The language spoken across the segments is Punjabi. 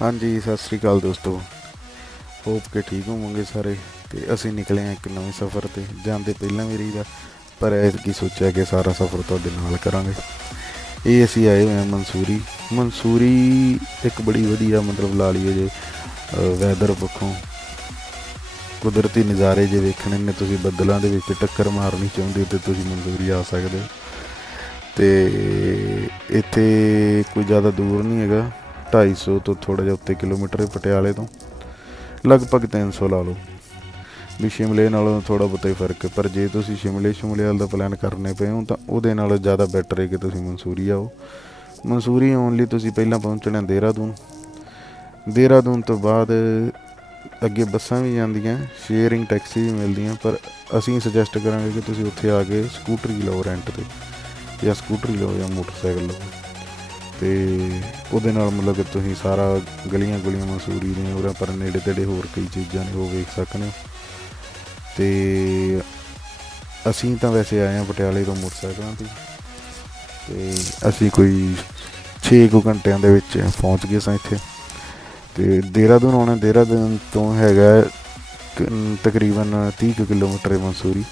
हाँ जी, सत श्री अकाल दोस्तों। होप के ठीक होवोगे सारे। तो असी निकले हैं एक नवे सफ़र पर जाते पहला भी रही पर ऐतकी सोचा कि सारा सफ़र तुहाडे नाल करांगे। ये असी आए हुए हैं मंसूरी। मंसूरी एक बड़ी वधिया मतलब ला लीए जे वैदर पक्षों कुदरती नज़ारे जे वेखने ने तुसीं बदलों दे विच टक्कर मारनी चाहुंदे तो तुसीं मंसूरी आ सकदे। तो इत्थे कोई ज़्यादा दूर नहीं है, 250 तो थोड़ा जिहा उत्ते किलोमीटर है पटियाले तो, लगभग 300 ला लो भी। शिमले नालों थोड़ा बहुता ही फर्क है, पर जे तुसीं शिमले शिमले वाल दा प्लैन करने पे हो तो उहदे नाल ज़्यादा बैटर है कि तुसीं मंसूरी आओ। मंसूरी आउण लई तुसीं पहलां पहुंचना देहरादून। देहरादून तो बाद अगे बसां भी जांदियां, शेयरिंग टैक्सी भी मिलदियां, पर असीं सजैसट करांगे कि तुसीं उत्थे आके स्कूटरी लओ रेंट ते, या स्कूटरी लो या मोटरसाइकिल लो। तो ਉਹਦੇ ਨਾਲ मतलब कि तुसीं सारा गलियां गुलियां मंसूरी ਦੀਆਂ ਉਰੇ पर नेड़े तेड़े होर कई चीज़ां ने वो वेख सकते हो। तो असीं तां वैसे आए हैं पटियाले तो मोटरसाइकिलों ते, तो असीं कोई 6 कुछ घंटिਆਂ ਦੇ ਵਿੱਚ पहुँच गए सां ਇੱਥੇ। तो देहरादून आउणा, देहरादून तो हैगा तकरीबन 30 किलोमीटर है मंसूरी।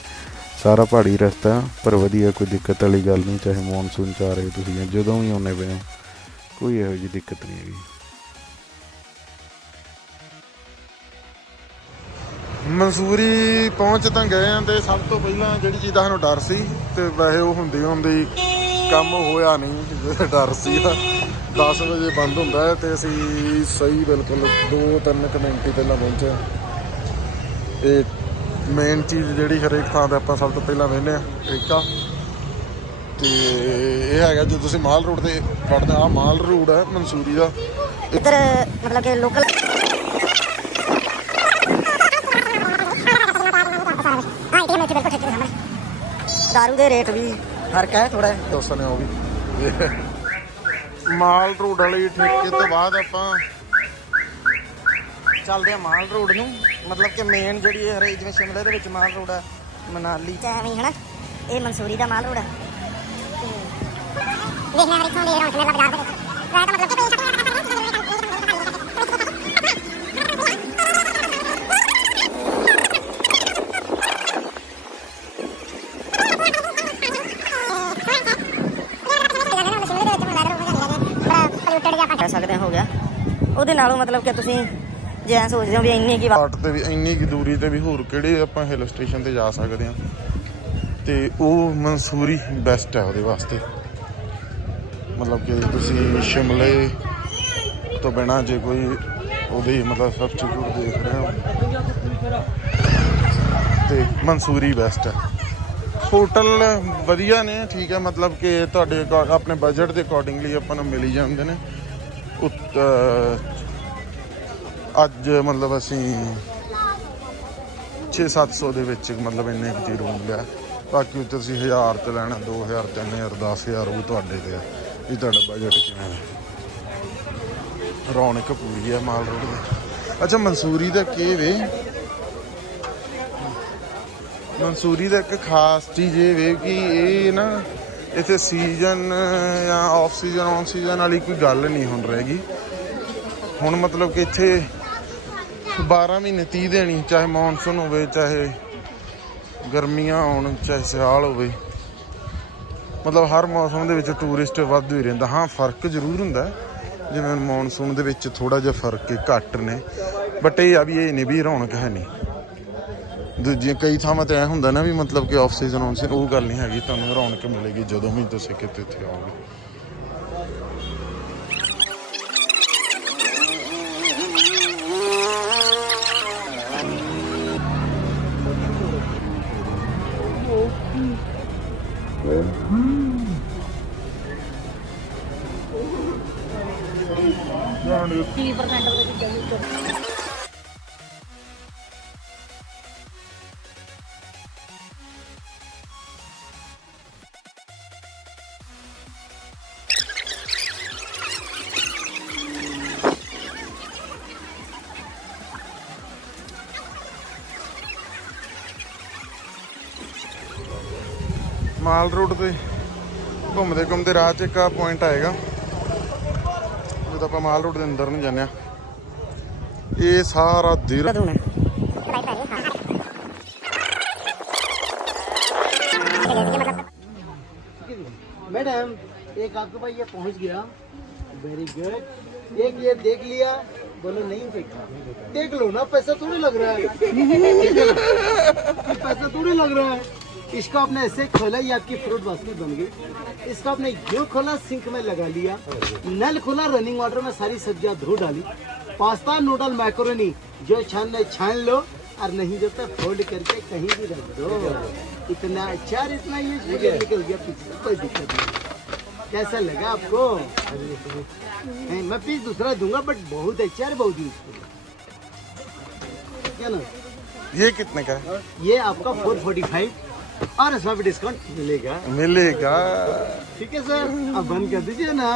सारा पहाड़ी रस्ता पर वधिया, कोई दिक्कत वाली गल नहीं। चाहे मॉनसून च आ रहे तुसीं या जदों भी आउने पे हो, कोई इहो जी दिक्कत नहीं हैगी। ਮਨਸੂਰੀ ਪਹੁੰਚ ਤਾਂ ਗਏ ਹਾਂ ਤੇ ਸਭ ਤੋਂ ਪਹਿਲਾਂ ਜਿਹੜੀ ਚੀਜ਼ ਦਾ ਸਾਨੂੰ ਡਰ ਸੀ ਤੇ ਵੈਸੇ ਉਹ ਹੁੰਦੀ ਕੰਮ ਹੋਇਆ ਨਹੀਂ ਜਿਹੜਾ ਡਰ ਸੀ। 10 ਵਜੇ ਬੰਦ ਹੁੰਦਾ ਹੈ ਤੇ ਅਸੀਂ ਸਹੀ ਬਿਲਕੁਲ 2-3 ਮਿੰਟ ਹੀ ਪਹਿਲਾਂ ਪਹੁੰਚੇ। ਇਹ ਮੇਨ ਚੀਜ਼ ਜਿਹੜੀ ਹਰੇਕ ਥਾਂ 'ਤੇ ਆਪਾਂ ਸਭ ਤੋਂ ਪਹਿਲਾਂ ਵੇਖਦੇ ਹਾਂ ਟ੍ਰਿਕਾ। ਤੇ ਇਹ ਹੈਗਾ ਜਦੋਂ ਤੁਸੀਂ ਮਾਲ ਰੋਡ ਤੇ ਵੜਦੇ ਆ, ਮਾਲ ਰੋਡ ਹੈ ਮਨਸੂਰੀ ਦਾ। ਇੱਧਰ ਮਤਲਬ ਕਿ ਲੋਕਲ दारू के रेट भी फर्क है थोड़ा। ਦੋਸਤਾਂ ਨੇ ਉਹ ਵੀ ਮਾਲ ਰੋਡ ਵਾਲੀ ਠੇਕੇ ਤੋਂ ਬਾਅਦ ਆਪਾਂ ਚੱਲਦੇ ਆ ਮਾਲ ਰੋਡ ਨੂੰ। ਮਤਲਬ ਕਿ ਮੇਨ ਜਿਹੜੀ ਹਰੇ ਜਿਵੇਂ ਸ਼ਿਮਲੇ ਦੇ ਵਿੱਚ ਮਾਲ ਰੋਡ ਹੈ, ਮਨਾਲੀ ਐਵੇਂ ਹੀ ਹੈ ਨਾ, ਇਹ ਮਨਸੂਰੀ ਦਾ ਮਾਲ ਰੋਡ ਹੈ। ਦੇਖਣਾ ਹਰ ਇੱਥੋਂ ਦੇ ਰੌਣਕ ਮੇਲਾ ਬਾਜ਼ਾਰ ਦੇ ਵਿੱਚ ਤਾਂ ਮਤਲਬ ਕਿ ਕਹਿ ਸਕਦੇ ਹੋ ਗਿਆ ਉਹਦੇ ਨਾਲੋਂ। ਮਤਲਬ ਕਿ ਤੁਸੀਂ ਜੇ ਐਂ ਸੋਚਦੇ ਹੋ ਵੀ ਇੰਨੀ ਕੀ ਬਾਟ ਤੇ ਵੀ ਇੰਨੀ ਕੀ ਦੂਰੀ ਤੇ ਵੀ ਹੋਰ ਕਿਹੜੇ ਆਪਾਂ ਹਿੱਲ ਸਟੇਸ਼ਨ ਤੇ ਜਾ ਸਕਦੇ ਹਾਂ, ਤੇ ਉਹ ਮਨਸੂਰੀ ਬੈਸਟ ਹੈ ਉਹਦੇ ਵਾਸਤੇ। ਮਤਲਬ ਕਿ ਤੁਸੀਂ ਸ਼ਿਮਲੇ ਤੋਂ ਬਿਨਾਂ ਜੇ ਕੋਈ ਉਹਦੇ ਮਤਲਬ ਸਬਸਟੀਟਿਊਟ ਦੇਖ ਰਹੇ ਹੋ ਤੇ ਮਨਸੂਰੀ ਬੈਸਟ ਹੈ। ਹੋਟਲ ਵਧੀਆ ਨੇ, ਠੀਕ ਹੈ, ਮਤਲਬ ਕਿ ਤੁਹਾਡੇ ਆਪਣੇ ਬਜਟ ਦੇ ਅਕੋਰਡਿੰਗਲੀ ਆਪਾਂ ਨੂੰ ਮਿਲ ਹੀ ਜਾਂਦੇ ਨੇ। ਅੱਜ ਮਤਲਬ ਅਸੀਂ 600-700 ਦੇ ਵਿੱਚ ਮਤਲਬ ਇੰਨੇ ਕੁ ਰੂਮ ਲਿਆ। ਬਾਕੀ ਉੱਤੇ ਤੁਸੀਂ 1000 ਤੇ ਲੈਣਾ, 2000, 3000, 10000 ਉਹ ਤੁਹਾਡੇ ਤੇ ਆ ਵੀ ਤੁਹਾਡਾ ਬਜਟ ਕਿਵੇਂ ਹੈ। ਰੌਣਕ ਪੂਰੀ ਹੈ ਮਾਲ ਰੋਡ ਦੀ। ਅੱਛਾ, ਮਨਸੂਰੀ ਦਾ ਕੀ ਵੇ, ਮਨਸੂਰੀ ਦਾ ਇੱਕ ਖਾਸ ਚੀਜ਼ ਇਹ ਵੇ ਕਿ ਇਹ ਨਾ ਇੱਥੇ ਸੀਜ਼ਨ ਜਾਂ ਆਫ ਸੀਜ਼ਨ ਔਨ ਸੀਜ਼ਨ ਵਾਲੀ ਕੋਈ ਗੱਲ ਨਹੀਂ ਹੁਣ ਰਹਿ ਗਈ। ਹੁਣ ਮਤਲਬ ਕਿ ਇੱਥੇ 12 ਮਹੀਨੇ 30 ਦਿਨ ਹੀ, ਚਾਹੇ ਮੌਨਸੂਨ ਹੋਵੇ, ਚਾਹੇ ਗਰਮੀਆਂ ਹੋਣ, ਚਾਹੇ ਸਿਆਲ ਹੋਵੇ, ਮਤਲਬ ਹਰ ਮੌਸਮ ਦੇ ਵਿੱਚ ਟੂਰਿਸਟ ਵਾਧੂ ਹੀ ਰਹਿੰਦਾ। ਹਾਂ, ਫਰਕ ਜ਼ਰੂਰ ਹੁੰਦਾ, ਜਿਵੇਂ ਮੌਨਸੂਨ ਦੇ ਵਿੱਚ ਥੋੜ੍ਹਾ ਜਿਹਾ ਫਰਕ ਘੱਟ ਨੇ, ਬਟ ਇਹ ਆ ਵੀ ਇਹ ਨਹੀਂ ਵੀ ਰੌਣਕ ਹੈ ਨਹੀਂ। ਦੂਜੀਆਂ ਕਈ ਥਾਵਾਂ 'ਤੇ ਐਂ ਹੁੰਦਾ ਨਾ ਵੀ ਮਤਲਬ ਕਿ ਆਫ ਸੀਜ਼ਨ ਔਨ ਸੀਜ਼ਨ, ਉਹ ਗੱਲ ਨਹੀਂ ਹੈਗੀ। ਤੁਹਾਨੂੰ ਰੌਣਕ ਮਿਲੇਗੀ ਜਦੋਂ ਵੀ ਤੁਸੀਂ ਕਿਤੇ ਇੱਥੇ ਆਓਗੇ। ਮਾਲ ਰੋਡ ਤੇ ਘੁੰਮਦੇ ਘੁੰਮਦੇ ਰਾਹ 'ਚ ਇੱਕ ਆ ਪੁਆਇੰਟ ਆਏਗਾ ਜਦੋਂ ਆਪਾਂ ਮਾਲ ਰੋਡ ਦੇ ਅੰਦਰ ਨੂੰ ਜਾਂਦੇ ਹਾਂ। ਇਹ ਸਾਰਾ ਦੇਹਰਾਦੂਨ मैडम एक आपके पास ये पहुंच गया, वेरी गुड। एक ये देख लिया, बोलो नहीं देखा, देख लो ना, पैसा थोड़ी लग रहा है। पैसा थोड़ी लग रहा है। इसका आपने ऐसे खोला, ये आपकी फ्रूट बास्केट बन गई। इसका आपने यूं खोला, सिंक में लगा लिया, नल खोला, रनिंग वाटर में सारी सब्जियां धो डाली, पास्ता नूडल मैक्रोनी जो छानना छान लो, और नहीं जो तो फोल्ड करके कहीं भी रख दो। इतना अचार, इतना यूज निकल गया पीछे, कोई दिक्कत नहीं। कैसा लगा आपको? नहीं, मैं पीस दूसरा दूंगा, बट बहुत अच्छा है, बहुत यूजफुल क्या ना। ये कितने का है? ये आपका 445 और इसमें भी डिस्काउंट मिलेगा। ठीक है सर, अब बंद कर दीजिए ना।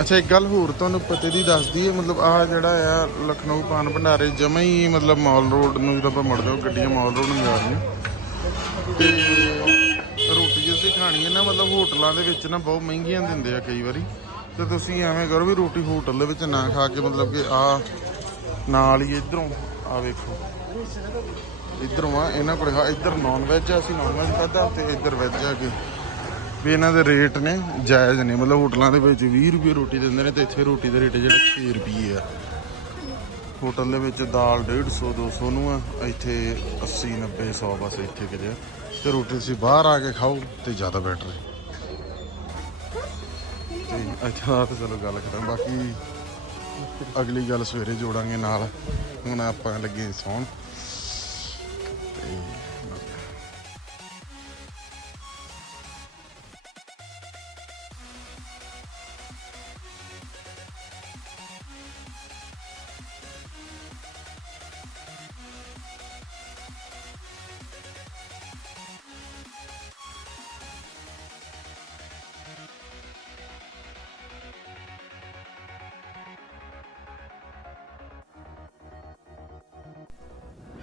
ਅੱਛਾ ਇੱਕ ਗੱਲ ਹੋਰ ਤੁਹਾਨੂੰ ਪਤੇ ਦੀ ਦੱਸ ਦਈਏ, ਮਤਲਬ ਆਹ ਜਿਹੜਾ ਆ ਲਖਨਊ ਪਾਨ ਭੰਡਾਰੇ ਜਮਾਂ ਹੀ ਮਤਲਬ ਮਾਲ ਰੋਡ ਨੂੰ ਜਦੋਂ ਆਪਾਂ ਮੁੜਦੇ ਹਾਂ ਗੱਡੀਆਂ ਮਾਲ ਰੋਡ ਨੂੰ ਜਾ ਰਹੀਆਂ ਤੇ ਰੋਟੀ ਜੇ ਅਸੀਂ ਖਾਣੀ ਹੈ ਨਾ ਮਤਲਬ ਹੋਟਲਾਂ ਦੇ ਵਿੱਚ ਨਾ ਬਹੁਤ ਮਹਿੰਗੀਆਂ ਦਿੰਦੇ ਆ ਕਈ ਵਾਰੀ, ਤੇ ਤੁਸੀਂ ਐਵੇਂ ਕਰੋ ਵੀ ਰੋਟੀ ਹੋਟਲ ਦੇ ਵਿੱਚ ਨਾ ਖਾ ਕੇ ਮਤਲਬ ਕਿ ਆ ਨਾਲ ਹੀ ਇਧਰੋਂ ਆ ਵੇਖੋ ਇਧਰੋਂ ਆ ਇਹਨਾਂ ਕੋਲ ਇੱਧਰ ਨੌਨ ਵੈਜ ਆ, ਅਸੀਂ ਨੌਨ ਵੈਜ ਖਾਧਾ ਤੇ ਇੱਧਰ ਵੈਜ ਆ ਕੇ ਵੀ ਇਹਨਾਂ ਦੇ ਰੇਟ ਨੇ ਜਾਇਜ਼ ਨੇ, ਮਤਲਬ ਹੋਟਲਾਂ ਦੇ ਵਿੱਚ 20 ਰੁਪਏ ਰੋਟੀ ਦਿੰਦੇ ਨੇ ਤੇ ਇੱਥੇ ਰੋਟੀ ਦੇ ਰੇਟ ਜਿਹੜੇ 6 ਰੁਪਏ ਆ। ਹੋਟਲ ਦੇ ਵਿੱਚ ਦਾਲ 150 200 ਨੂੰ ਆ, ਇੱਥੇ 80 90 100 ਬਸ ਇੱਥੇ ਕਿਤੇ ਤੇ ਰੋਟੀ ਤੁਸੀਂ ਬਾਹਰ ਆ ਕੇ ਖਾਓ ਤੇ ਜ਼ਿਆਦਾ ਬੈਟਰ ਹੈ। ਤੇ ਅੱਛਾ ਤਾਂ ਚਲੋ ਗੱਲ ਖਤਮ, ਬਾਕੀ ਅਗਲੀ ਗੱਲ ਸਵੇਰੇ ਜੋੜਾਂਗੇ ਨਾਲ। ਹੁਣ ਆਪਾਂ ਲੱਗੇ ਸੌਣ ਤੇ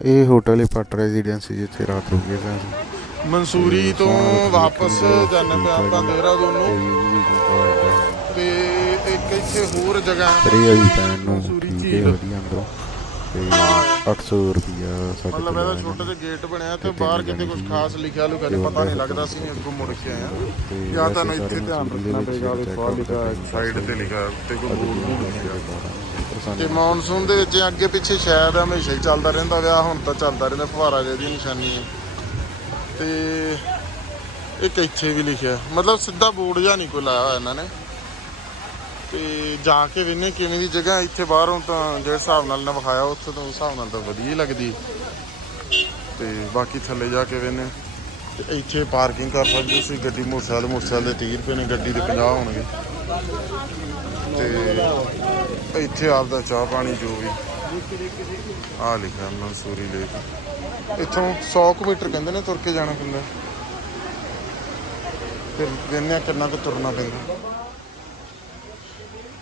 ਇਹ ਹੋਟਲ ਹੀ ਪੱਟ ਰੈਜ਼ੀਡੈਂਸੀ ਜਿੱਥੇ ਰਾਤ ਰੁਕ ਗਏ ਸੀ ਅਸੀਂ। ਮਨਸੂਰੀ ਤੋਂ ਵਾਪਸ ਜਾਣਾ ਪਿਆ ਆਪਾਂ ਦੇਹਰਾਦੂਨ ਨੂੰ, ਤੇ ਇੱਕ ਇੱਥੇ ਹੋਰ ਜਗ੍ਹਾ ਫਰੀ ਵਾਲੀ ਪੈਣ ਨੂੰ ਮਨਸੂਰੀ ਠੀਕ ਹੈ ਝੀਲ, ਵਧੀਆ ਅੰਦਰੋਂ, ਤੇ 800 ਰੁਪਿਆ ਸਾਡੇ ਮਤਲਬ ਇਹਦਾ ਛੋਟਾ ਜਿਹਾ ਗੇਟ ਬਣਿਆ ਤੇ ਬਾਹਰ ਕਿਤੇ ਕੁਝ ਖਾਸ ਲਿਖਿਆ ਲੁਕਾ ਨਹੀਂ ਪਤਾ ਨਹੀਂ ਲੱਗਦਾ ਸੀ, ਅੱਗੋਂ ਮੁੜ ਕੇ ਆਇਆ। ਜਾਂ ਤੁਹਾਨੂੰ ਇੱਥੇ ਧਿਆਨ ਰੱਖਣਾ ਪਏਗਾ ਵੀ ਫਾਲ ਲਿਖਾ ਸਾਈਡ ਤੇ ਲਿਖਾ ਤੇ ਕੋਈ ਬੋਰਡ ਨਹੀਂ ਲਿਖਿਆ। ਤੇ ਮੌਨਸੂਨ ਦੇ ਵਿੱਚ ਅੱਗੇ ਪਿੱਛੇ ਸ਼ਾਇਦ ਹਮੇਸ਼ਾ ਹੀ ਚੱਲਦਾ ਰਹਿੰਦਾ ਵਿਆਹ, ਹੁਣ ਤਾਂ ਚੱਲਦਾ ਰਹਿੰਦਾ, ਫੁਹਾਰਾ ਜਿਹੀ ਨਿਸ਼ਾਨੀ ਹੈ। ਤੇ ਇੱਕ ਇੱਥੇ ਵੀ ਲਿਖਿਆ, ਮਤਲਬ ਸਿੱਧਾ ਬੋਰਡ ਜਾਂ ਨਹੀਂ ਕੋਈ ਲਾਇਆ ਹੋਇਆ ਇਹਨਾਂ ਨੇ। ਤੇ ਜਾ ਕੇ ਵੇਖਨੇ ਕਿਵੇਂ ਦੀ ਜਗ੍ਹਾ ਇੱਥੇ ਬਾਹਰੋਂ, ਤਾਂ ਜਿਹੜੇ ਹਿਸਾਬ ਨਾਲ ਇਹਨਾਂ ਵਿਖਾਇਆ ਉੱਥੇ ਤੋਂ ਉਸ ਹਿਸਾਬ ਨਾਲ ਤਾਂ ਵਧੀਆ ਹੀ ਲੱਗਦੀ। ਤੇ ਬਾਕੀ ਥੱਲੇ ਜਾ ਕੇ ਵੇਖਨੇ ਤੇ ਇੱਥੇ ਪਾਰਕਿੰਗ ਕਰ ਸਕਦੇ ਤੁਸੀਂ ਗੱਡੀ, ਮੋਟਰਸਾਈਕਲ ਦੇ 30 ਰੁਪਏ ਨੇ, ਗੱਡੀ ਦੇ 50 ਹੋਣਗੇ। ਤੇ ਇੱਥੇ ਆਪਦਾ ਚਾਹ ਪਾਣੀ ਜੋ ਵੀ ਆ ਲਿਖਿਆ ਮਨਸੂਰੀ ਲੇਕ। ਇੱਥੋਂ 100 ਮੀਟਰ ਕਹਿੰਦੇ ਨੇ ਤੁਰ ਕੇ ਜਾਣਾ ਪੈਂਦਾ, ਫਿਰ ਵੇਖਨੇ ਕਿੰਨਾ ਕੁ ਤੁਰਨਾ ਪੈਂਦਾ।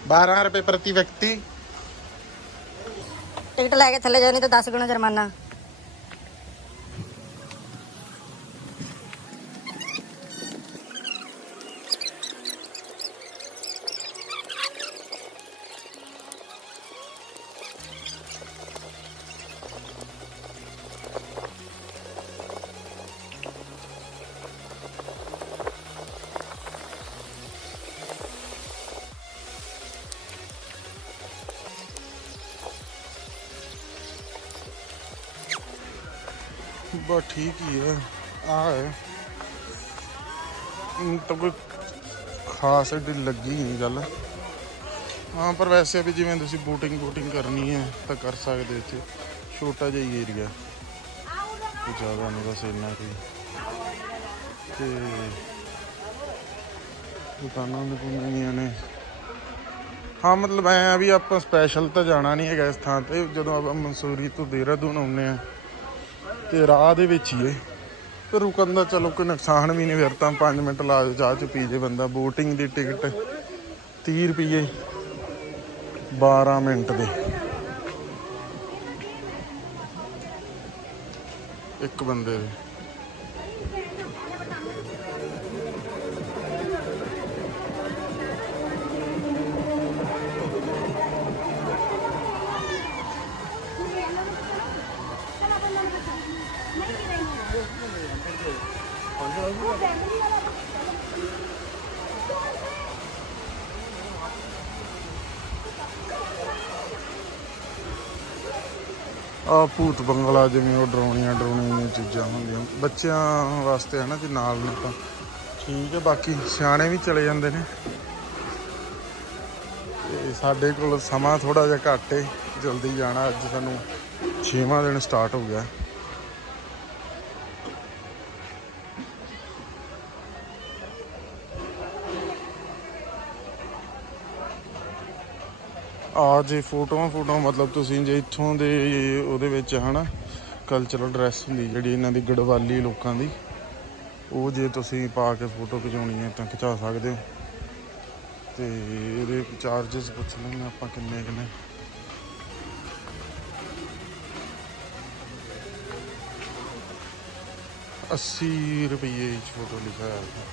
12 ਰੁਪਏ ਪ੍ਰਤੀ ਵਿਅਕਤੀ ਟਿਕਟ ਲੈ ਕੇ ਥੱਲੇ ਜਾਓ, ਨਹੀਂ ਤਾਂ 10 ਗੁਣਾ ਜੁਰਮਾਨਾ। ਬਸ ਠੀਕ ਹੀ ਹੈ। ਆ ਹੈ ਤਾਂ ਕੋਈ ਖਾਸ ਏਡੀ ਲੱਗੀ ਨਹੀਂ ਗੱਲ। ਹਾਂ ਪਰ ਵੈਸੇ ਵੀ ਜਿਵੇਂ ਤੁਸੀਂ ਬੋਟਿੰਗ ਕਰਨੀ ਹੈ ਤਾਂ ਕਰ ਸਕਦੇ। ਇੱਥੇ ਛੋਟਾ ਜਿਹਾ ਹੀ ਏਰੀਆ, ਕੋਈ ਜ਼ਿਆਦਾ ਨਹੀਂ, ਬਸ ਇੰਨਾ ਕੋਈ। ਤੇ ਦੁਕਾਨਾਂ ਦੁਕਾਨਾਂ ਨੇ। ਹਾਂ ਮਤਲਬ ਐਂ ਆ ਵੀ ਆਪਾਂ ਸਪੈਸ਼ਲ ਤਾਂ ਜਾਣਾ ਨਹੀਂ ਹੈਗਾ ਇਸ ਥਾਂ 'ਤੇ। ਜਦੋਂ ਆਪਾਂ ਮਨਸੂਰੀ ਤੋਂ ਦੇਹਰਾਦੂਨ ਆਉਂਦੇ ਹਾਂ ਤੇ ਰਾਹ ਦੇ ਵਿੱਚ ਹੀ ਹੈ, ਤੇ ਰੁਕਣ ਦਾ ਚਲੋ ਕੋਈ ਨੁਕਸਾਨ ਵੀ ਨਹੀਂ। ਫਿਰ ਤਾਂ 5 ਮਿੰਟ ਲਾ ਚਾਹ ਚ ਪੀ ਜੇ ਬੰਦਾ। ਬੋਟਿੰਗ ਦੀ ਟਿਕਟ 30 ਰੁਪਏ 12 ਮਿੰਟ ਦੇ ਇੱਕ ਬੰਦੇ ਦੇ। ਆ ਭੂਤ ਬੰਗਲਾ, ਜਿਵੇਂ ਉਹ ਡਰਾਉਣੀਆਂ ਚੀਜ਼ਾਂ ਹੁੰਦੀਆਂ ਬੱਚਿਆਂ ਵਾਸਤੇ ਹੈ ਨਾ ਜੀ, ਨਾਲ ਨੂੰ ਤਾਂ ਠੀਕ ਹੈ, ਬਾਕੀ ਸਿਆਣੇ ਵੀ ਚਲੇ ਜਾਂਦੇ ਨੇ। ਤੇ ਸਾਡੇ ਕੋਲ ਸਮਾਂ ਥੋੜ੍ਹਾ ਜਿਹਾ ਘੱਟ ਹੈ, ਜਲਦੀ ਜਾਣਾ। ਅੱਜ ਸਾਨੂੰ 6ਵਾਂ ਦਿਨ ਸਟਾਰਟ ਹੋ ਗਿਆ। ਆ ਜੇ ਫੋਟੋਆਂ ਮਤਲਬ ਤੁਸੀਂ ਜੇ ਇੱਥੋਂ ਦੇ ਉਹਦੇ ਵਿੱਚ ਹੈ ਨਾ ਕਲਚਰਲ ਡਰੈਸ ਹੁੰਦੀ ਜਿਹੜੀ ਇਹਨਾਂ ਦੀ ਗੜਵਾਲੀ ਲੋਕਾਂ ਦੀ, ਉਹ ਜੇ ਤੁਸੀਂ ਪਾ ਕੇ ਫੋਟੋ ਖਿਚਾਉਣੀ ਹੈ ਤਾਂ ਖਿਚਾ ਸਕਦੇ ਹੋ। ਤੇ ਇਹਦੇ ਚਾਰजेस ਪੁੱਛ ਲੈਂਦੇ ਆਪਾਂ ਕਿੰਨੇ 80 ਰੁਪਏ ਫੋਟੋ ਲਿਖਿਆ ਹੋਇਆ।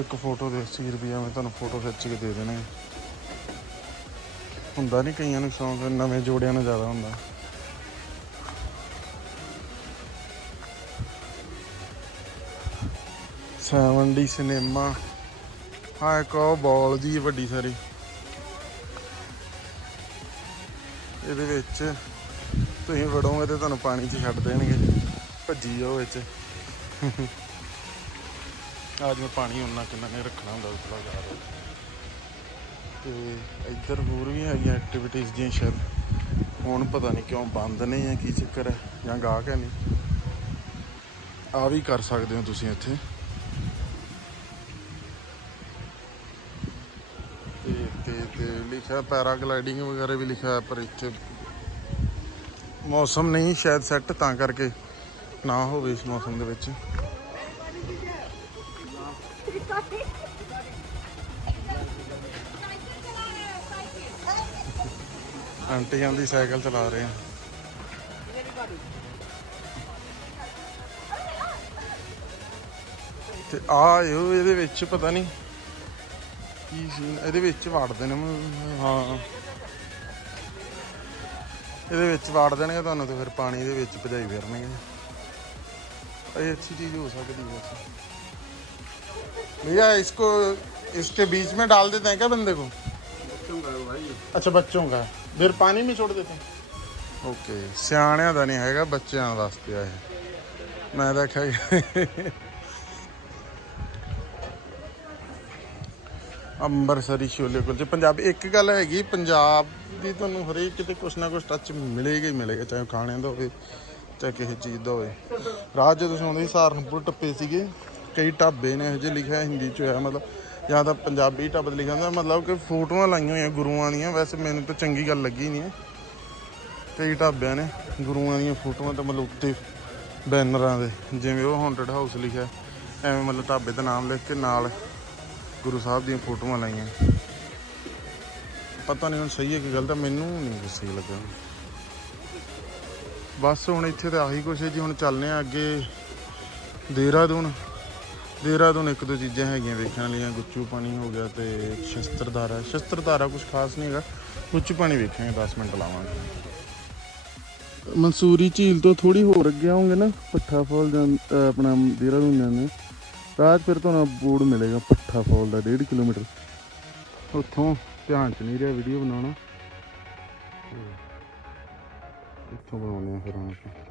ਇੱਕ ਫੋਟੋ ਦੇ 80 ਰੁਪਏ। ਮੈਂ ਤੁਹਾਨੂੰ ਫੋਟੋ ਖਿੱਚ ਕੇ ਦੇ ਦੇਣੇ। ਹੁੰਦਾ ਨਹੀਂ ਕਈਆਂ ਨੂੰ ਸ਼ੌਂਕ, ਨਵੇਂ ਜੋੜਿਆਂ ਨੂੰ ਜ਼ਿਆਦਾ ਹੁੰਦਾ। ਸੈਵਨਡੀ ਸਿਨੇਮਾ। ਹਾਂ ਇੱਕ ਉਹ ਬਾਲ ਜੀ ਵੱਡੀ ਸਾਰੀ, ਇਹਦੇ ਵਿੱਚ ਤੁਸੀਂ ਵੜੋਗੇ ਤੇ ਤੁਹਾਨੂੰ ਪਾਣੀ 'ਚ ਛੱਡ ਦੇਣਗੇ, ਭੱਜੀ ਜਾਓ ਵਿੱਚ। ਅੱਜ ਮੈਂ ਪਾਣੀ ਉਹਨਾਂ ਕਿੰਨਾ ਨੇ ਰੱਖਣਾ ਹੁੰਦਾ ਉਤਲਾ ਜਾ ਰਿਹਾ। ਤੇ ਇੱਧਰ ਹੋਰ ਵੀ ਹੈਗੀਆਂ ਐਕਟੀਵਿਟੀਜ਼ ਜਿਹੀਆਂ, ਸ਼ਾਇਦ ਹੁਣ ਪਤਾ ਨਹੀਂ ਕਿਉਂ ਬੰਦ ਨੇ ਜਾਂ ਕੀ ਚੱਕਰ ਹੈ, ਜਾਂ ਗਾਹਕ ਹੈ ਨਹੀਂ। ਆ ਵੀ ਕਰ ਸਕਦੇ ਹੋ ਤੁਸੀਂ ਇੱਥੇ। ਤੇ ਲਿਖਿਆ ਪੈਰਾਗਲਾਈਡਿੰਗ ਵਗੈਰਾ ਵੀ ਲਿਖਿਆ, ਪਰ ਇੱਥੇ ਮੌਸਮ ਨਹੀਂ ਸ਼ਾਇਦ ਸੈੱਟ, ਤਾਂ ਕਰਕੇ ਨਾ ਹੋਵੇ ਇਸ ਮੌਸਮ ਦੇ ਵਿੱਚ। ਆਂਟੀ ਆਂਦੀ ਸਾਈਕਲ ਚਲਾ ਰਹੇ ਆ। ਤੇ ਆਇਓ ਇਹਦੇ ਵਿੱਚ ਪਤਾ ਨਹੀਂ ਕੀ ਸੀ, ਇਹਦੇ ਵਿੱਚ ਵੜਦੇ ਨੇ। ਹਾਂ ਇਹਦੇ ਵਿੱਚ ਵੜ ਦੇਣਗੇ ਤੁਹਾਨੂੰ, ਤੇ ਫਿਰ ਪਾਣੀ ਦੇ ਵਿੱਚ ਭਜਾਈ ਫਿਰਨਗੇ। ਇਹ अच्छी चीज हो सकती है भैया। इसको इसके बीच में डाल देते हैं क्या बंदे को? बच्चों का भाई। अच्छा बच्चों का, फिर पानी में छोड़ देते हैं। ओके, सियाणिਆਂ ਦਾ ਨਹੀਂ ਹੈਗਾ, ਬੱਚਿਆਂ ਵਾਸਤੇ ਆ ਇਹ। ਮੈਂ ਦੇਖਿਆ ਅੰਮ੍ਰਿਤਸਰੀ ਛੋਲੇ ਕੁਲਚੇ ਪੰਜਾਬੀ। ਇੱਕ ਗੱਲ ਹੈਗੀ, ਪੰਜਾਬ ਦੀ ਤੁਹਾਨੂੰ ਹਰੇਕ ਕਿਤੇ ਕੁਛ ਨਾ ਕੁਛ ਟੱਚ ਮਿਲੇਗਾ ਹੀ ਮਿਲੇਗਾ, ਚਾਹੇ ਖਾਣਿਆਂ ਦਾ ਹੋਵੇ ਚਾਹੇ ਕਿਸੇ ਚੀਜ਼ ਦਾ ਹੋਵੇ। ਰਾਤ ਜਦੋਂ ਤੁਸੀਂ ਆਉਂਦੇ ਸੀ ਸਹਾਰਨਪੁਰ ਟੱਪੇ ਸੀਗੇ, ਕਈ ਢਾਬੇ ਨੇ ਇਹੋ ਜਿਹੇ ਲਿਖਿਆ ਹਿੰਦੀ 'ਚ ਹੋਇਆ, ਮਤਲਬ ਜਾਂ ਤਾਂ ਪੰਜਾਬੀ ਢਾਬੇ 'ਤੇ ਲਿਖਿਆ ਹੁੰਦਾ, ਮਤਲਬ ਕਿ ਫੋਟੋਆਂ ਲਾਈਆਂ ਹੋਈਆਂ ਗੁਰੂਆਂ ਦੀਆਂ। ਵੈਸੇ ਮੈਨੂੰ ਤਾਂ ਚੰਗੀ ਗੱਲ ਲੱਗੀ ਨਹੀਂ। ਕਈ ਢਾਬਿਆਂ ਨੇ ਗੁਰੂਆਂ ਦੀਆਂ ਫੋਟੋਆਂ ਤਾਂ ਮਤਲਬ ਉੱਤੇ ਬੈਨਰਾਂ ਦੇ, ਜਿਵੇਂ ਉਹ ਹੌਂਟਡ ਹਾਊਸ ਲਿਖਿਆ ਐਵੇਂ, ਮਤਲਬ ਢਾਬੇ ਦਾ ਨਾਮ ਲਿਖ ਕੇ ਨਾਲ ਗੁਰੂ ਸਾਹਿਬ ਦੀਆਂ ਫੋਟੋਆਂ ਲਾਈਆਂ। ਪਤਾ ਨਹੀਂ ਹੁਣ ਸਹੀ ਹੈ ਕਿ ਗਲਤ ਹੈ, ਮੈਨੂੰ ਨਹੀਂ ਸਹੀ ਲੱਗਾ। ਬਸ ਹੁਣ ਇੱਥੇ ਤਾਂ ਆਹੀ ਕੁਛ ਹੈ ਜੀ। ਹੁਣ ਚੱਲਦੇ ਹਾਂ ਅੱਗੇ ਦੇਹਰਾਦੂਨ। ਇੱਕ ਦੋ ਚੀਜ਼ਾਂ ਹੈਗੀਆਂ ਵੇਖਣ ਵਾਲੀਆਂ। ਗੁੱਚੂ ਪਾਣੀ ਹੋ ਗਿਆ ਤੇ ਸ਼ਸਤਰਧਾਰਾ ਕੁਛ ਖਾਸ ਨਹੀਂ ਹੈਗਾ। ਗੁੱਚੂ ਪਾਣੀ ਵੇਖਾਂਗੇ, 10 ਮਿੰਟ ਲਾਵਾਂਗੇ। ਮਨਸੂਰੀ ਝੀਲ ਤੋਂ ਥੋੜੀ ਹੋਰ ਅੱਗੇ ਆਉਂਗੇ ਨਾ, ਭੱਠਾ ਫਾਲ ਆਪਣਾ ਦੇਹਰਾਦੂਨ ਜਾਂਦੇ ਰਾਹ, ਫਿਰ ਤੁਹਾਨੂੰ ਬੋਰਡ ਮਿਲੇਗਾ ਭੱਠਾ ਫਾਲ ਦਾ 1.5 ਕਿਲੋਮੀਟਰ। ਉੱਥੋਂ ਧਿਆਨ 'ਚ ਨਹੀਂ ਰਿਹਾ ਵੀਡੀਓ ਬਣਾਉਣਾ, ਇੱਥੋਂ ਬਣਾਉਂਦੇ ਹਾਂ ਫਿਰ ਹੁਣ ਆਪਾਂ।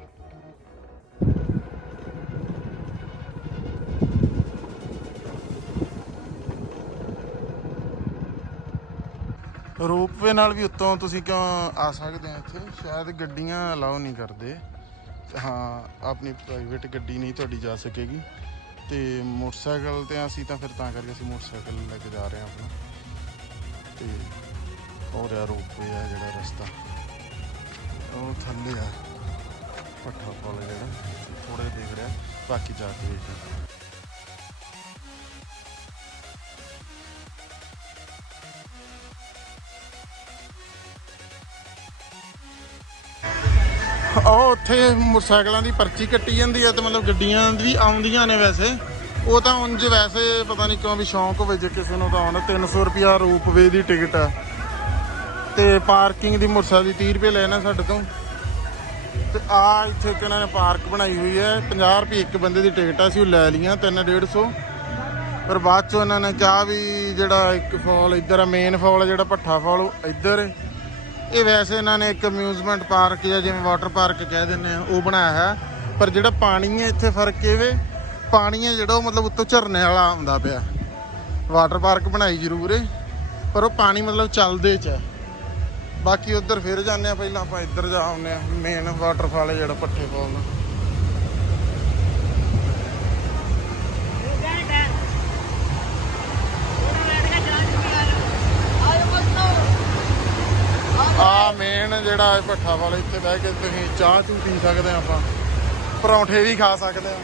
ਰੋਪਵੇ ਨਾਲ ਵੀ ਉੱਤੋਂ ਤੁਸੀਂ ਕਿਉਂ ਆ ਸਕਦੇ ਹੋ ਇੱਥੇ। ਸ਼ਾਇਦ ਗੱਡੀਆਂ ਅਲਾਓ ਨਹੀਂ ਕਰਦੇ। ਹਾਂ, ਆਪਣੀ ਪ੍ਰਾਈਵੇਟ ਗੱਡੀ ਨਹੀਂ ਤੁਹਾਡੀ ਜਾ ਸਕੇਗੀ। ਤੇ ਮੋਟਰਸਾਈਕਲ ਤੇ ਅਸੀਂ ਤਾਂ ਫਿਰ ਤਾਂ ਕਰਕੇ ਅਸੀਂ ਮੋਟਰਸਾਈਕਲ ਲੈ ਕੇ ਜਾ ਰਹੇ ਹਾਂ ਆਪਣਾ। ਤੇ ਹੋਰ ਆ ਰੋਪਵੇ ਆ ਜਿਹੜਾ ਰਸਤਾ, ਉਹ ਥੱਲੇ ਆ ਭੱਠਾ ਫਾਲ ਜਿਹੜਾ, ਥੋੜ੍ਹਾ ਜਿਹਾ ਦੇਖ ਰਿਹਾ, ਬਾਕੀ ਜਾ ਕੇ ਵੇਖਦੇ। ਉਹ ਉੱਥੇ ਮੋਟਰਸਾਈਕਲਾਂ ਦੀ ਪਰਚੀ ਕੱਟੀ ਜਾਂਦੀ ਹੈ, ਤੇ ਮਤਲਬ ਗੱਡੀਆਂ ਵੀ ਆਉਂਦੀਆਂ ਨੇ ਵੈਸੇ। ਉਹ ਤਾਂ ਉਂਝ ਵੈਸੇ ਪਤਾ ਨਹੀਂ ਕਿਉਂ ਵੀ ਸ਼ੌਂਕ ਹੋਵੇ ਜੇ ਕਿਸੇ ਨੂੰ ਤਾਂ ਆਉਂਦਾ। 300 ਰੁਪਇਆ ਰੋਪਵੇ ਦੀ ਟਿਕਟ ਆ, ਤੇ ਪਾਰਕਿੰਗ ਦੀ ਮੋਟਰਸਾਈਕਲ ਦੀ 30 ਰੁਪਏ ਲੈਣਾ ਸਾਡੇ ਤੋਂ। ਤੇ ਆ ਇੱਥੇ ਇੱਕ ਇਹਨਾਂ ਨੇ ਪਾਰਕ ਬਣਾਈ ਹੋਈ ਹੈ, 50 ਰੁਪਏ ਇੱਕ ਬੰਦੇ ਦੀ ਟਿਕਟ ਆ। ਅਸੀਂ ਉਹ ਲੈ ਲਈਆਂ 300-150। ਪਰ ਬਾਅਦ 'ਚੋਂ ਇਹਨਾਂ ਨੇ ਕਿਹਾ ਵੀ ਜਿਹੜਾ ਇੱਕ ਫਾਲ ਇੱਧਰ ਆ, ਮੇਨ ਫਾਲ ਜਿਹੜਾ ਭੱਠਾ ਫਾਲ, ਉਹ ਇੱਧਰ ਇਹ ਵੈਸੇ ਇਹਨਾਂ ਨੇ ਇੱਕ ਅਮਿਊਜ਼ਮੈਂਟ ਪਾਰਕ ਜਾਂ ਜਿਵੇਂ ਵਾਟਰ ਪਾਰਕ ਕਹਿ ਦਿੰਦੇ ਆ ਉਹ ਬਣਾਇਆ ਹੈ, ਪਰ ਜਿਹੜਾ ਪਾਣੀ ਹੈ ਇੱਥੇ ਫਰਕ ਇਹ ਪਾਣੀ ਹੈ ਜਿਹੜਾ ਉਹ ਮਤਲਬ ਉੱਤੋਂ ਝਰਨੇ ਵਾਲਾ ਆਉਂਦਾ ਪਿਆ। ਵਾਟਰ ਪਾਰਕ ਬਣਾਈ ਜ਼ਰੂਰ ਹੈ ਪਰ ਉਹ ਪਾਣੀ ਮਤਲਬ ਚੱਲਦੇ 'ਚ ਹੈ। ਬਾਕੀ ਉੱਧਰ ਫਿਰ ਜਾਂਦੇ ਆ, ਪਹਿਲਾਂ ਆਪਾਂ ਇੱਧਰ ਜਾ ਆਉਂਦੇ ਆ ਮੇਨ ਵਾਟਰਫਾਲ ਹੈ ਜਿਹੜਾ ਪੱਠੇ ਫਾਲ ਦਾ। ਆ ਮੇਨ ਜਿਹੜਾ ਹੈ ਭੱਠਾ ਵਾਲਾ, ਇੱਥੇ ਬਹਿ ਕੇ ਤੁਸੀਂ ਚਾਹ ਚੂਹ ਪੀ ਸਕਦੇ ਆ, ਆਪਾਂ ਪਰੌਂਠੇ ਵੀ ਖਾ ਸਕਦੇ ਆ।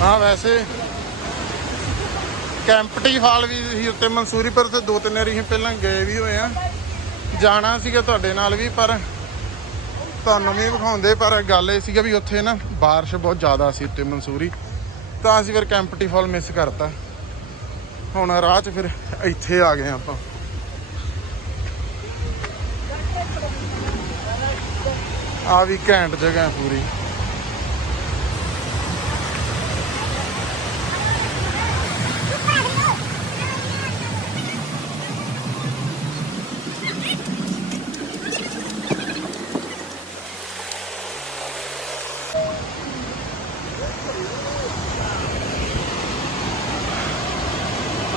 ਹਾਂ ਵੈਸੇ ਕੈਂਪਟੀ ਫਾਲ ਵੀ ਸੀ ਉੱਤੇ ਮਨਸੂਰੀ, ਪਰ ਉੱਥੇ 2-3 ਵਾਰੀ ਅਸੀਂ ਪਹਿਲਾਂ ਗਏ ਵੀ ਹੋਏ ਆ, ਜਾਣਾ ਸੀਗਾ ਤੁਹਾਡੇ ਨਾਲ ਵੀ ਪਰ ਤੁਹਾਨੂੰ ਵੀ ਵਿਖਾਉਂਦੇ। ਪਰ ਗੱਲ ਇਹ ਸੀਗਾ ਵੀ ਉੱਥੇ ਨਾ ਬਾਰਿਸ਼ ਬਹੁਤ ਜ਼ਿਆਦਾ ਸੀ ਉੱਤੇ ਮਨਸੂਰੀ, ਤਾਂ ਅਸੀਂ ਫਿਰ ਕੈਂਪਟੀ ਫਾਲ ਮਿਸ ਕਰਤਾ। ਹੁਣ ਰਾਹ 'ਚ ਫਿਰ ਇੱਥੇ ਆ ਗਏ ਆਪਾਂ। ਆ ਵੀ ਘੈਂਟ ਜਗ੍ਹਾ ਪੂਰੀ।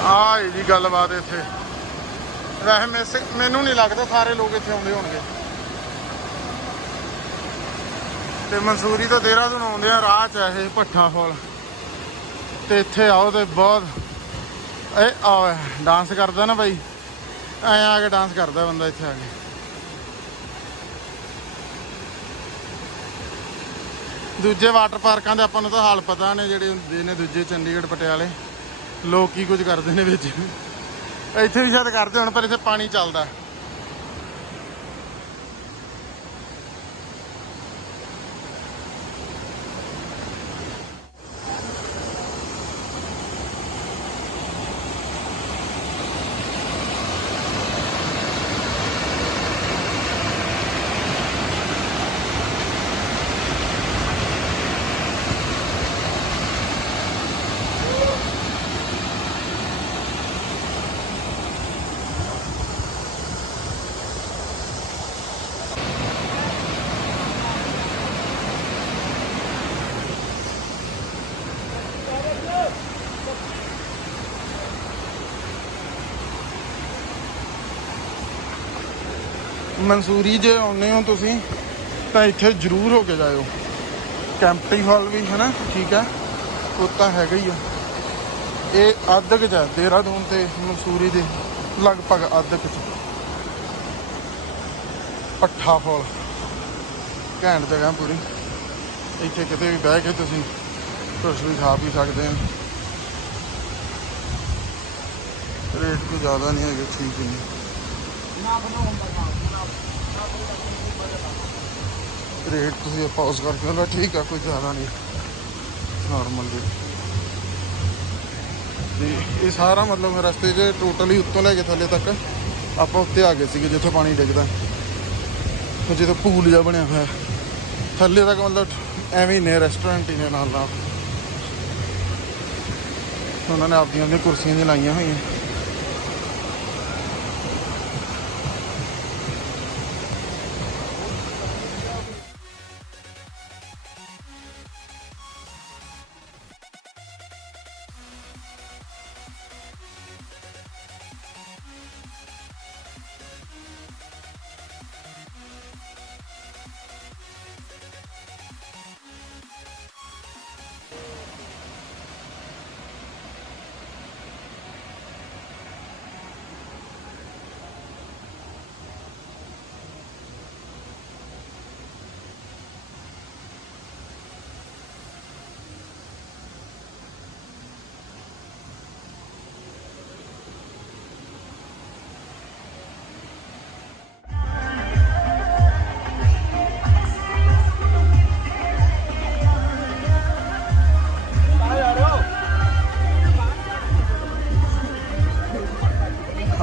ਆਹ ਜੀ ਗੱਲਬਾਤ ਇੱਥੇ। ਵੈਸੇ ਮੈਨੂੰ ਨਹੀਂ ਲੱਗਦਾ ਸਾਰੇ ਲੋਕ ਇੱਥੇ ਆਉਂਦੇ ਹੋਣਗੇ, ਤੇ ਮਨਸੂਰੀ ਤੋਂ ਦੇਹਰਾਦੂਨ ਆਉਂਦੇ ਆ ਰਾਹ 'ਚ ਇਹ ਭੱਠਾ ਫਾਲ, ਤੇ ਇੱਥੇ ਆਓ ਤੇ ਬਹੁਤ ਇਹ ਆ ਡਾਂਸ ਕਰਦਾ ਨਾ ਬਾਈ, ਐਂ ਆ ਕੇ ਡਾਂਸ ਕਰਦਾ ਬੰਦਾ ਇੱਥੇ ਆ ਕੇ। ਦੂਜੇ ਵਾਟਰ ਪਾਰਕਾਂ ਦੇ ਆਪਾਂ ਨੂੰ ਤਾਂ ਹਾਲ ਪਤਾ ਨੇ, ਜਿਹੜੇ ਹੁੰਦੇ ਨੇ ਦੂਜੇ ਚੰਡੀਗੜ੍ਹ ਪਟਿਆਲੇ, ਲੋਕ ਕੀ ਕੁਝ ਕਰਦੇ ਨੇ ਵਿੱਚ। ਇੱਥੇ ਵੀ ਸ਼ਾਇਦ ਕਰਦੇ ਹੁਣ, ਪਰ ਇੱਥੇ ਪਾਣੀ ਚੱਲਦਾ। ਮਨਸੂਰੀ ਜੇ ਆਉਂਦੇ ਹੋ ਤੁਸੀਂ ਤਾਂ ਇੱਥੇ ਜ਼ਰੂਰ ਹੋ ਕੇ ਜਾਇਓ। ਕੈਂਪਟੀ ਫਾਲ ਵੀ ਹੈ ਨਾ, ਠੀਕ ਹੈ, ਉਹ ਤਾਂ ਹੈਗਾ ਹੀ ਆ। ਇਹ ਅੱਧ ਕੁ 'ਚ ਹੈ ਦੇਹਰਾਦੂਨ ਤੇ ਮਨਸੂਰੀ ਦੇ, ਲਗਭਗ ਅੱਧ ਕੁ 'ਚ। ਭੱਠਾ ਫਾਲ ਘੈਂਟ ਜਗ੍ਹਾ ਪੂਰੀ। ਇੱਥੇ ਕਿਤੇ ਵੀ ਬਹਿ ਕੇ ਤੁਸੀਂ ਕੁਛ ਵੀ ਖਾ ਪੀ ਸਕਦੇ ਆ। ਰੇਟ ਕੋਈ ਜ਼ਿਆਦਾ ਨਹੀਂ ਹੈਗੇ, ਠੀਕ ਹੀ ਨਹੀਂ। ਰੇਟ ਤੁਸੀਂ ਪਾਉਸ ਕਰਕੇ ਲਓ, ਠੀਕ ਆ, ਕੋਈ ਜ਼ਿਆਦਾ ਨਹੀਂ, ਨਾਰਮਲ ਜੀ। ਤੇ ਇਹ ਸਾਰਾ ਮਤਲਬ ਰਸਤੇ 'ਚ ਟੋਟਲੀ ਉੱਤੋਂ ਲੈ ਕੇ ਥੱਲੇ ਤੱਕ ਆਪਾਂ ਉੱਤੇ ਆ ਗਏ ਸੀਗੇ ਜਿੱਥੋਂ ਪਾਣੀ ਡਿੱਗਦਾ, ਜਿੱਥੇ ਪੂਲ ਜਿਹਾ ਬਣਿਆ ਹੋਇਆ ਥੱਲੇ ਤੱਕ, ਮਤਲਬ ਐਵੇਂ ਹੀ ਨੇ ਰੈਸਟੋਰੈਂਟ ਹੀ ਨੇ ਨਾਲ ਨਾਲ। ਉਹਨਾਂ ਨੇ ਆਪਦੀਆਂ ਕੁਰਸੀਆਂ ਜਿਹੀਆਂ ਲਾਈਆਂ ਹੋਈਆਂ।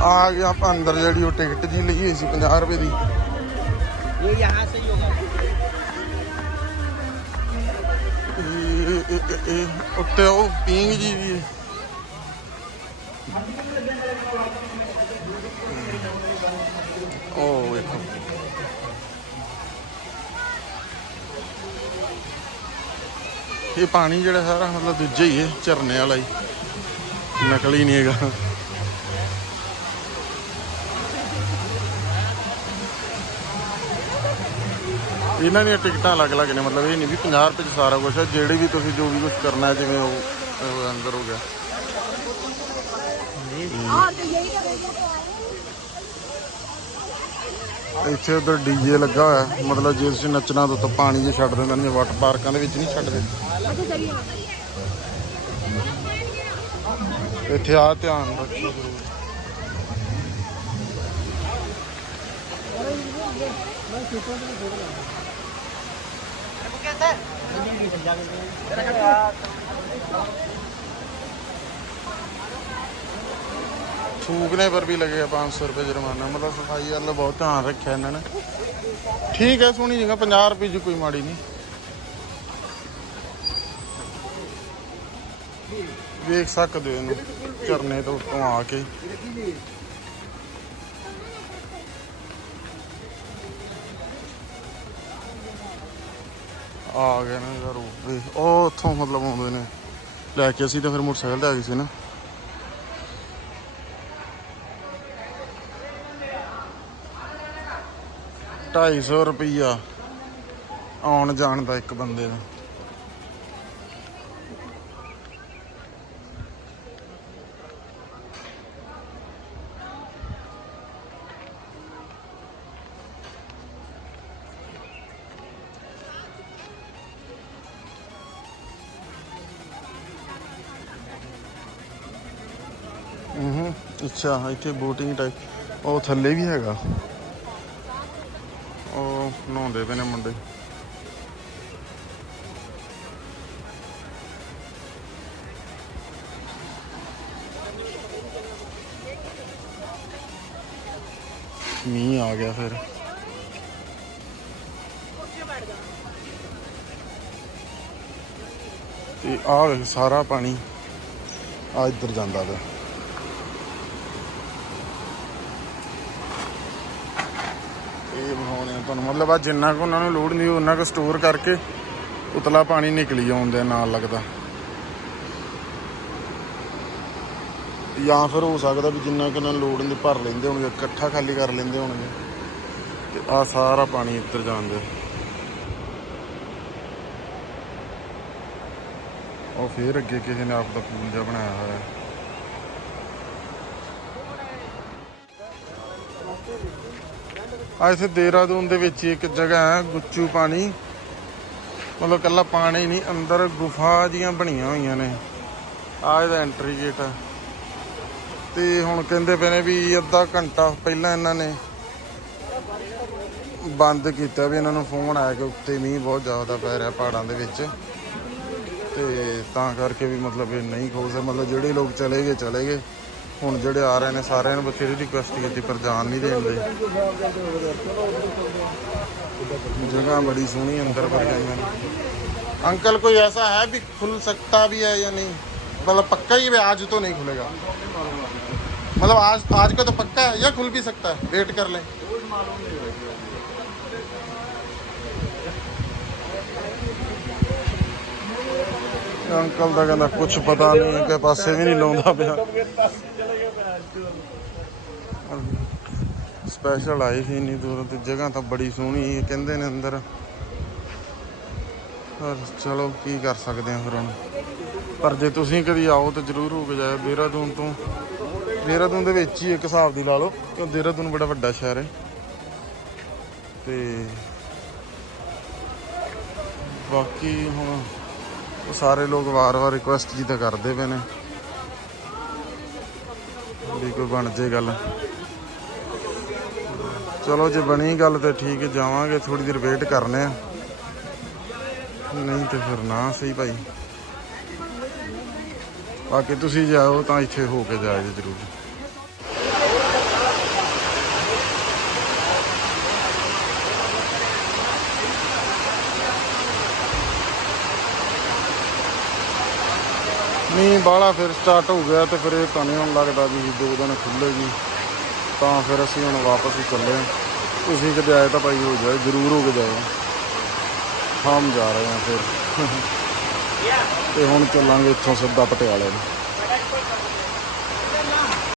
आ गया आप अंदर जी टिकट जी ली हुई 50 रुपए की। ये यहाँ से ही होगा। ਉੱਤੇ ਉਹ ਪੀਂਗ ਜੀ ਵੀ ਹੈ। ਉਹ ਵੇਖੋ ਇਹ ਪਾਣੀ ਜਿਹੜਾ ਸਾਰਾ ਮਤਲਬ ਦੂਜਾ ਹੀ ਹੈ, ਝਰਨੇ ਵਾਲਾ ਹੀ, ਨਕਲੀ ਨਹੀਂ ਹੈਗਾ। ਇਹਨਾਂ ਦੀਆਂ ਟਿਕਟਾਂ ਅਲੱਗ-ਅਲੱਗ ਨੇ, ਮਤਲਬ ਇਹ ਨਹੀਂ ਵੀ 50 ਰੁਪਏ 'ਚ ਸਾਰਾ ਕੁਝ ਹੈ। ਜਿਹੜੇ ਵੀ ਤੁਸੀਂ ਜੋ ਵੀ ਕੁਝ ਕਰਨਾ ਹੈ, ਜਿਵੇਂ ਉਹ ਅੰਦਰ ਹੋ ਗਿਆ। ਇੱਥੇ ਉਧਰ ਡੀਜੇ ਲੱਗਾ ਹੋਇਆ, ਮਤਲਬ ਜੇ ਤੁਸੀਂ ਨੱਚਣਾ ਤਾਂ ਪਾਣੀ 'ਚ ਛੱਡ ਦਿੰਦੇ ਨੇ, ਵਾਟਰ ਪਾਰਕਾਂ ਦੇ ਵਿੱਚ ਨਹੀਂ ਛੱਡਦੇ। ਇੱਥੇ ਆ ਧਿਆਨ ਰੱਖਿਓ ਜ਼ਰੂਰ। थूकने पर भी लगेगा 500 रुपये जुर्माना। मतलब सफाई वाला बहुत ध्यान रखा इन्होंने। ठीक है, सोहनी जगह, 50 रुपये जी कोई माड़ी नहीं। देख सकते हो झरने तो उत्तों आके। आ गए ना रोपवे, उतों मतलब आते ने लैके। असी तो फिर मोटरसाइकिल ते आ गए सी ना। ₹250 आउण जाण दा एक बंदे दा। अच्छा, इतने बोटिंग टाइप ਉਹ ਥੱਲੇ ਵੀ ਹੈਗਾ। ਉਹ ਨਹਾਉਂਦੇ ਪਏ ਨੇ ਮੁੰਡੇ। ਮੀਂਹ ਆ ਗਿਆ ਫਿਰ। ਤੇ ਆਹ ਸਾਰਾ ਪਾਣੀ ਆ ਇੱਧਰ ਜਾਂਦਾ ਵਾ। ਇਹ ਬਣਾਉਣੇ ਤੁਹਾਨੂੰ, ਮਤਲਬ ਆ ਜਿੰਨਾ ਕੁ ਉਹਨਾਂ ਨੂੰ ਲੋੜ ਨਹੀਂ ਉਹਨਾਂ ਕੁ ਸਟੋਰ ਕਰਕੇ ਉਤਲਾ ਪਾਣੀ ਨਿਕਲੀ ਆਉਂਦੇ ਨਾਲ ਲੱਗਦਾ। ਜਾਂ ਫਿਰ ਹੋ ਸਕਦਾ ਵੀ ਜਿੰਨਾ ਕੁ ਉਹਨਾਂ ਨੂੰ ਲੋੜ ਹੁੰਦੀ ਭਰ ਲੈਂਦੇ ਹੋਣਗੇ, ਇਕੱਠਾ ਖਾਲੀ ਕਰ ਲੈਂਦੇ ਹੋਣਗੇ। ਤੇ ਆਹ ਸਾਰਾ ਪਾਣੀ ਇੱਧਰ ਜਾਂਦਾ। ਉਹ ਫੇਰ ਅੱਗੇ ਕਿਸੇ ਨੇ ਆਪ ਦਾ ਪੂਲ ਜਿਹਾ ਬਣਾਇਆ ਹੋਇਆ। ਆ ਇੱਥੇ ਦੇਹਰਾਦੂਨ ਦੇ ਵਿੱਚ ਇੱਕ ਜਗ੍ਹਾ ਹੈ ਗੁੱਚੂ ਪਾਣੀ, ਮਤਲਬ ਇਕੱਲਾ ਪਾਣੀ ਨਹੀਂ, ਅੰਦਰ ਗੁਫਾ ਜਿਹੀਆਂ ਬਣੀਆਂ ਹੋਈਆਂ ਨੇ। ਆਹ ਇਹਦਾ ਐਂਟਰੀ ਗੇਟ ਹੈ। ਤੇ ਹੁਣ ਕਹਿੰਦੇ ਪਏ ਨੇ ਵੀ ਅੱਧਾ ਘੰਟਾ ਪਹਿਲਾਂ ਇਹਨਾਂ ਨੇ ਬੰਦ ਕੀਤਾ, ਵੀ ਇਹਨਾਂ ਨੂੰ ਫੋਨ ਆਇਆ ਕਿ ਉੱਤੇ ਮੀਂਹ ਬਹੁਤ ਜ਼ਿਆਦਾ ਪੈ ਰਿਹਾ ਪਹਾੜਾਂ ਦੇ ਵਿੱਚ, ਤੇ ਤਾਂ ਕਰਕੇ ਵੀ ਮਤਲਬ ਇਹ ਨਹੀਂ ਖੋਲ ਸਕਦੇ। ਮਤਲਬ ਜਿਹੜੇ ਲੋਕ ਚਲੇ ਗਏ। ਹੁਣ ਜਿਹੜੇ ਆ ਰਹੇ ਨੇ ਸਾਰਿਆਂ ਨੂੰ ਬਥੇਰੀ ਰਿਕੁਐਸਟ ਕੀਤੀ ਪਰ ਜਾਣ ਨਹੀਂ ਦੇਣ ਦੇ। जगह बड़ी सोहनी अंदर पर गए। अंकल कोई ऐसा है भी खुल सकता भी है या नहीं? मतलब पक्का ही है आज तो नहीं खुलेगा? मतलब आज का तो पक्का है या खुल भी सकता है? वेट कर लें। अंकल का कहना कुछ पता नहीं कि पासे भी नहीं लाउंदा पिया। स्पैशल आई थी इन्नी दूर, तो जगह तो बड़ी सोहनी कहते ने अंदर। पर चलो की कर सकते हैं फिर हम। पर जे तुसीं कदी आओ तो जरूर हो के जाओ। देहरादून तो देहरादून दे विच ही एक हिसाब दी ला लो, क्यों देहरादून बड़ा वड्डा शहर है। ते बाकी हुण सारे लोग वार वार रिक्वेस्ट जी तो करते पे ने भी कोई बन जे गल। चलो जे बनी गल तो ठीक है, जावांगे, थोड़ी देर वेट करने, नहीं तो फिर ना सही भाई। बाकी तुसीं जाओ तो इत्थे हो के जाओ जरूर। ਬਾਹਲਾ ਫਿਰ ਸਟਾਰਟ ਹੋ ਗਿਆ ਤੇ ਫਿਰ ਇਹ ਤਾਂ ਨਹੀਂ ਹੁਣ ਲੱਗਦਾ ਵੀ 2 ਦਿਨ ਖੁੱਲ੍ਹੇਗੀ, ਤਾਂ ਫਿਰ ਅਸੀਂ ਹੁਣ ਵਾਪਸ ਹੀ ਚੱਲੇ ਹਾਂ। ਤੁਸੀਂ ਕਿਤੇ ਆਏ ਤਾਂ ਭਾਈ ਹੋ ਜਾਏ, ਜ਼ਰੂਰ ਹੋ ਕੇ ਜਾਓ। ਹਮ ਜਾ ਰਹੇ ਹਾਂ ਫਿਰ ਤੇ ਹੁਣ ਚੱਲਾਂਗੇ ਇੱਥੋਂ ਸਿੱਧਾ ਪਟਿਆਲੇ ਨੂੰ।